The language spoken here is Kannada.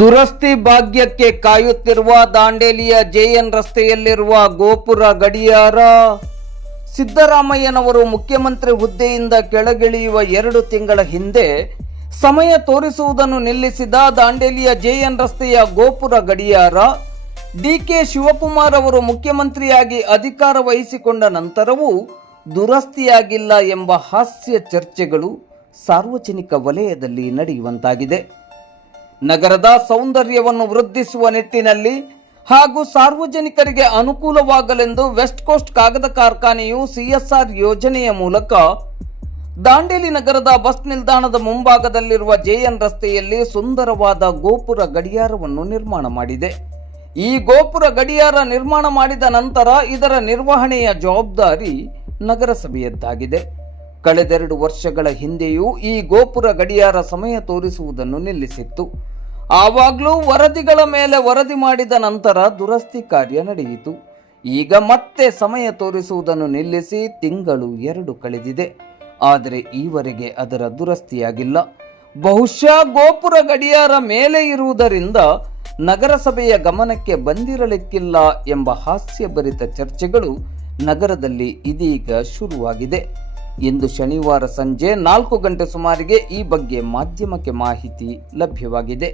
ದುರಸ್ತಿ ಭಾಗ್ಯಕ್ಕೆ ಕಾಯುತ್ತಿರುವ ದಾಂಡೇಲಿಯ ಜೆಎನ್ ರಸ್ತೆಯಲ್ಲಿರುವ ಗೋಪುರ ಗಡಿಯಾರ. ಸಿದ್ದರಾಮಯ್ಯನವರು ಮುಖ್ಯಮಂತ್ರಿ ಹುದ್ದೆಯಿಂದ ಕೆಳಗಿಳಿಯುವ 2 ತಿಂಗಳ ಹಿಂದೆ ಸಮಯ ತೋರಿಸುವುದನ್ನು ನಿಲ್ಲಿಸಿದ ದಾಂಡೇಲಿಯ ಜೆಎನ್ ರಸ್ತೆಯ ಗೋಪುರ ಗಡಿಯಾರ ಡಿಕೆ ಶಿವಕುಮಾರ್ ಅವರು ಮುಖ್ಯಮಂತ್ರಿಯಾಗಿ ಅಧಿಕಾರ ವಹಿಸಿಕೊಂಡ ನಂತರವೂ ದುರಸ್ತಿಯಾಗಿಲ್ಲ ಎಂಬ ಹಾಸ್ಯ ಚರ್ಚೆಗಳು ಸಾರ್ವಜನಿಕ ವಲಯದಲ್ಲಿ ನಡೆಯುವಂತಾಗಿದೆ. ನಗರದ ಸೌಂದರ್ಯವನ್ನು ವೃದ್ಧಿಸುವ ನಿಟ್ಟಿನಲ್ಲಿ ಹಾಗೂ ಸಾರ್ವಜನಿಕರಿಗೆ ಅನುಕೂಲವಾಗಲೆಂದು ವೆಸ್ಟ್ ಕೋಸ್ಟ್ ಕಾಗದ ಕಾರ್ಖಾನೆಯು ಸಿಎಸ್ಆರ್ ಯೋಜನೆಯ ಮೂಲಕ ದಾಂಡೇಲಿ ನಗರದ ಬಸ್ ನಿಲ್ದಾಣದ ಮುಂಭಾಗದಲ್ಲಿರುವ ಜೆಎನ್ ರಸ್ತೆಯಲ್ಲಿ ಸುಂದರವಾದ ಗೋಪುರ ಗಡಿಯಾರವನ್ನು ನಿರ್ಮಾಣ ಮಾಡಿದೆ. ಈ ಗೋಪುರ ಗಡಿಯಾರ ನಿರ್ಮಾಣ ಮಾಡಿದ ನಂತರ ಇದರ ನಿರ್ವಹಣೆಯ ಜವಾಬ್ದಾರಿ ನಗರಸಭೆಯದ್ದಾಗಿದೆ. ಕಳೆದ 2 ವರ್ಷಗಳ ಹಿಂದೆಯೂ ಈ ಗೋಪುರ ಗಡಿಯಾರ ಸಮಯ ತೋರಿಸುವುದನ್ನು ನಿಲ್ಲಿಸಿತ್ತು. ಆವಾಗಲೂ ವರದಿಗಳ ಮೇಲೆ ವರದಿ ಮಾಡಿದ ನಂತರ ದುರಸ್ತಿ ಕಾರ್ಯ ನಡೆಯಿತು. ಈಗ ಮತ್ತೆ ಸಮಯ ತೋರಿಸುವುದನ್ನು ನಿಲ್ಲಿಸಿ ತಿಂಗಳು 2 ಕಳೆದಿದೆ. ಆದರೆ ಈವರೆಗೆ ಅದರ ದುರಸ್ತಿಯಾಗಿಲ್ಲ. ಬಹುಶಃ ಗೋಪುರ ಗಡಿಯಾರ ಮೇಲೆ ಇರುವುದರಿಂದ ನಗರಸಭೆಯ ಗಮನಕ್ಕೆ ಬಂದಿರಲಿಕ್ಕಿಲ್ಲ ಎಂಬ ಹಾಸ್ಯಭರಿತ ಚರ್ಚೆಗಳು ನಗರದಲ್ಲಿ ಇದೀಗ ಶುರುವಾಗಿದೆ. ಇಂದು ಶನಿವಾರ ಸಂಜೆ 4 ಗಂಟೆ ಸುಮಾರಿಗೆ ಈ ಬಗ್ಗೆ ಮಾಧ್ಯಮಕ್ಕೆ ಮಾಹಿತಿ ಲಭ್ಯವಾಗಿದೆ.